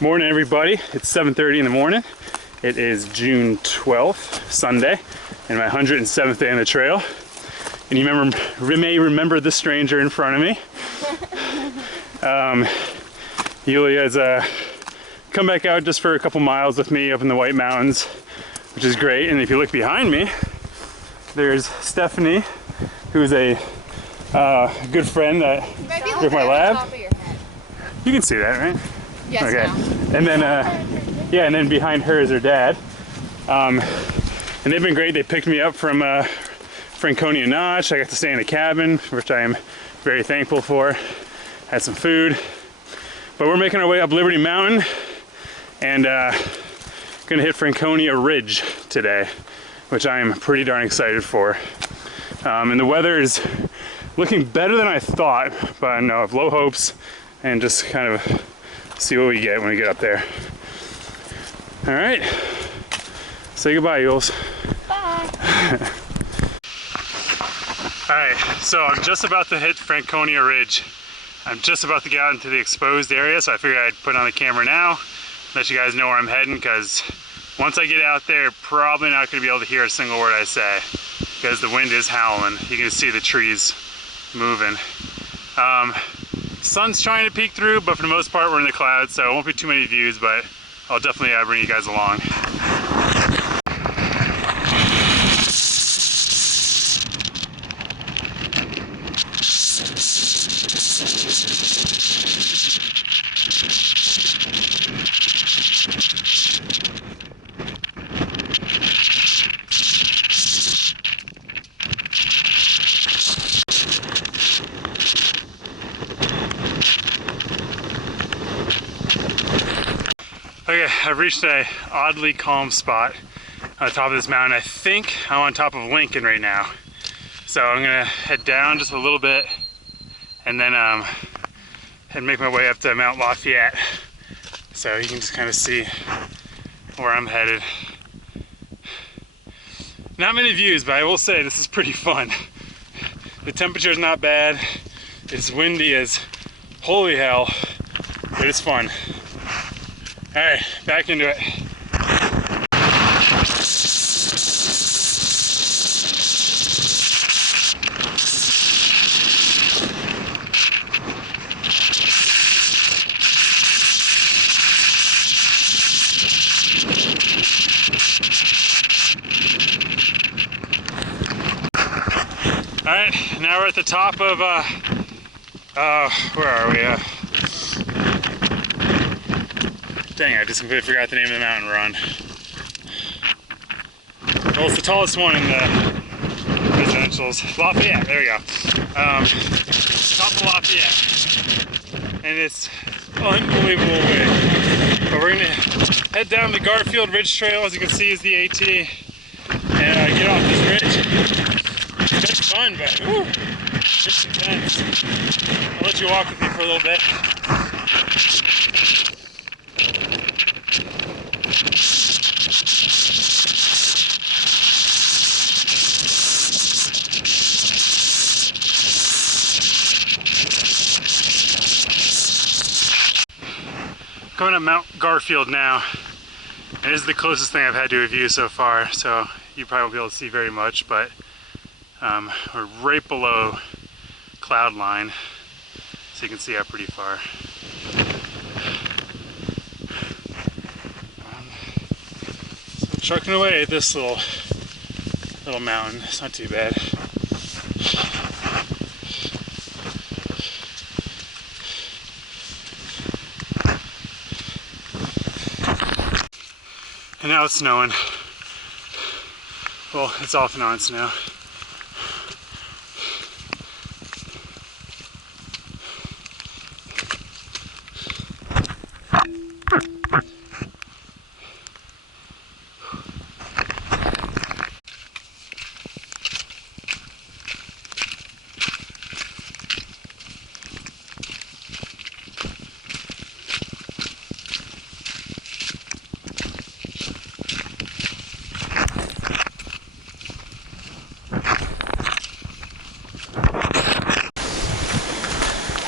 Morning, everybody. It's 7:30 in the morning. It is June 12th, Sunday, and my 107th day on the trail. And you may remember the stranger in front of me. Yulia's come back out just for a couple miles with me up in the White Mountains, which is great. And if you look behind me, there's Stephanie, who's a good friend that with my lab. You can see that, right? Yes, okay. now. And then, yeah, and then behind her is her dad. And they've been great. They picked me up from Franconia Notch. I got to stay in a cabin, which I am very thankful for. Had some food. But we're making our way up Liberty Mountain and gonna hit Franconia Ridge today, which I am pretty darn excited for. And the weather is looking better than I thought, but I know I have low hopes and just kind of see what we get when we get up there. All right, say goodbye, Yules. Bye. All right, so I'm just about to hit Franconia Ridge. I'm just about to get out into the exposed area, so I figured I'd put on the camera now, let you guys know where I'm heading, because once I get out there, probably not gonna be able to hear a single word I say, because the wind is howling. You can see the trees moving. Sun's trying to peek through, but for the most part we're in the clouds, so it won't be too many views, but I'll definitely bring you guys along. Okay, I've reached an oddly calm spot on the top of this mountain. I think I'm on top of Lincoln right now. So I'm gonna head down just a little bit and then and make my way up to Mount Lafayette. So you can just kind of see where I'm headed. Not many views, but I will say this is pretty fun. The temperature's not bad. It's windy as holy hell, but it's fun. All right, back into it. All right, now we're at the top of, where are we? Dang, I just completely forgot the name of the mountain we're on. Well, it's the tallest one in the residentials. Lafayette, there we go. Top of Lafayette. And it's unbelievable wind. But we're gonna head down the Garfield Ridge Trail, as you can see is the AT, and get off this ridge. It's fun, but whew, it's intense. I'll let you walk with me for a little bit. Going up Mount Garfield now, and this is the closest thing I've had to a view so far, so you probably won't be able to see very much, but we're right below cloud line, so you can see out pretty far. So trucking away at this little mountain. It's not too bad. And now it's snowing. Well, it's off and on snow.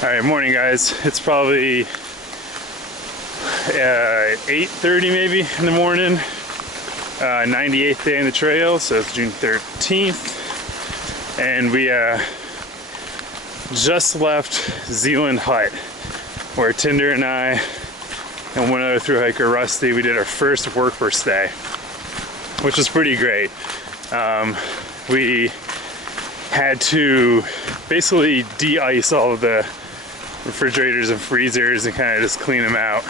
All right, morning guys. It's probably 8:30 maybe in the morning. 98th day on the trail, so it's June 13th. And we just left Zealand Hut, where Tinder and I and one other thru hiker, Rusty, we did our first work-first day, which was pretty great. We had to basically de-ice all of the refrigerators and freezers and kind of just clean them out.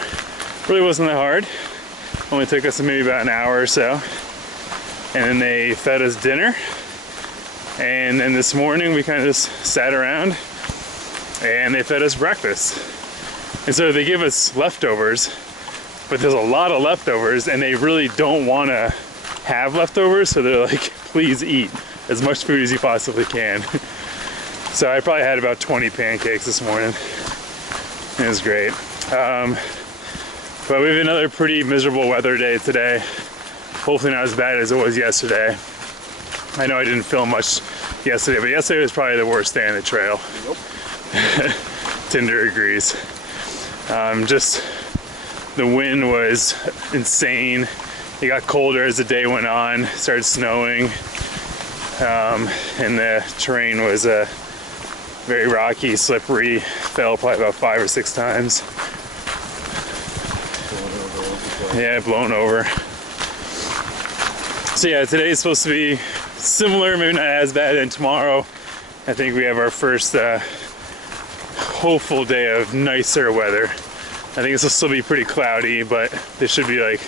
Really wasn't that hard. Only took us maybe about an hour or so. And then they fed us dinner. And then this morning we kind of just sat around and they fed us breakfast. And so they give us leftovers, but there's a lot of leftovers and they really don't want to have leftovers. So they're like, please eat as much food as you possibly can. So I probably had about 20 pancakes this morning. It was great. But we have another pretty miserable weather day today. Hopefully not as bad as it was yesterday. I know I didn't film much yesterday, but yesterday was probably the worst day on the trail. Nope. Tinder agrees. Just the wind was insane. It got colder as the day went on. It started snowing, and the terrain was very rocky, slippery. Fell probably about 5 or 6 times. Yeah, blown over. So yeah, today is supposed to be similar, maybe not as bad, and tomorrow I think we have our first hopeful day of nicer weather. I think this will still be pretty cloudy, but there should be like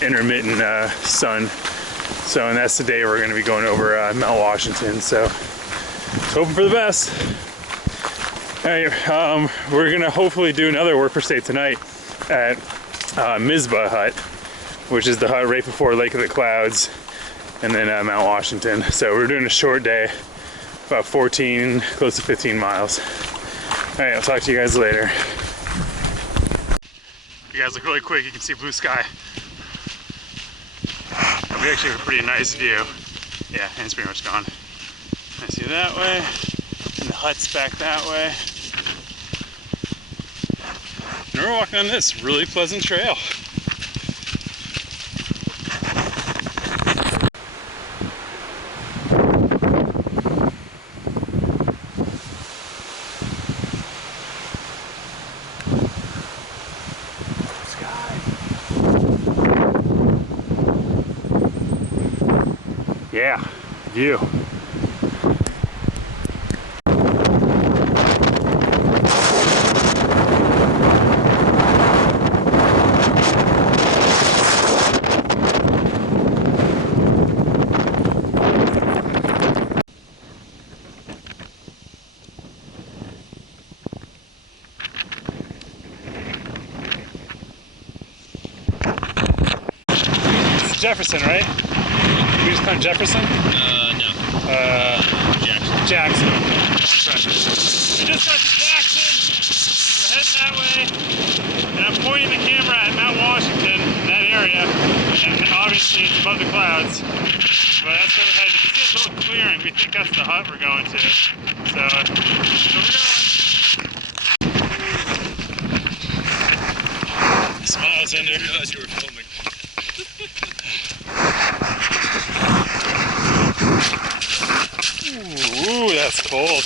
intermittent sun. So, and that's the day we're going to be going over Mount Washington. So, hoping for the best. All right, we're going to hopefully do another work-first day tonight at Mizpah Hut, which is the hut right before Lake of the Clouds, and then Mount Washington. So we're doing a short day, about 14, close to 15 miles. All right, I'll talk to you guys later. You guys look really quick, you can see blue sky. We actually have a pretty nice view. Yeah, and it's pretty much gone. I see that way, and the hut's back that way. And we're walking on this really pleasant trail. Yeah, view. It's Jefferson, right? We just climb Jefferson? No. Jackson. Jackson. We just got to Jackson. We're heading that way. And I'm pointing the camera at Mount Washington, that area. And obviously it's above the clouds. But that's where we're headed. If you see a little clearing, we think that's the hut we're going to. So we're going. Smiles in there. I realized you were filming. Ooh, that's cold.